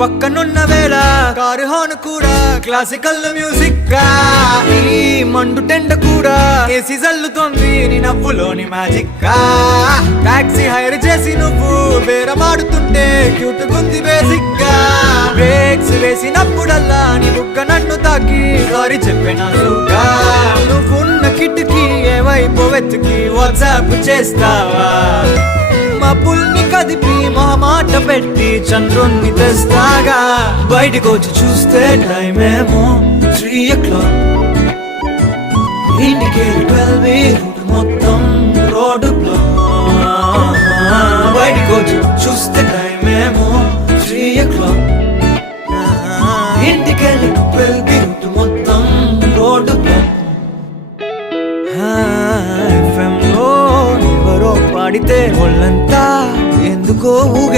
పక్కనున్న వేళ car horn కూడా క్లాసికల్ మ్యూజిక్ గా ఈ మండు టెండ కూడా ఏసీ జల్లుతోంది నీ నవ్వులోని మ్యాజిక్ గా టాక్సీ హైర్ చేసి నువ్వు బేరమాడుతుంటే క్యూట్ గుంది బేసిక్ గా బ్రేక్స్ వేసినప్పుడల్లా నీ బుగ్గ నన్ను తాకి సారీ చెప్పినాసుగా నువ్వున్న కిటికీ ఏవైపు వెతికి వాట్సాప్ చేస్తావా మబ్బుల్ని కదిపి మొహమాట పెట్టి చంద్రుణ్ణి తెస్తాగా బయటకు వచ్చి చూస్తే టైం ఏమో 3 o'clock ఇండికేటర్ 12 రూట్ మొత్తం రోడ్డు బ్లాక్ బయటకు వచ్చి చూస్తే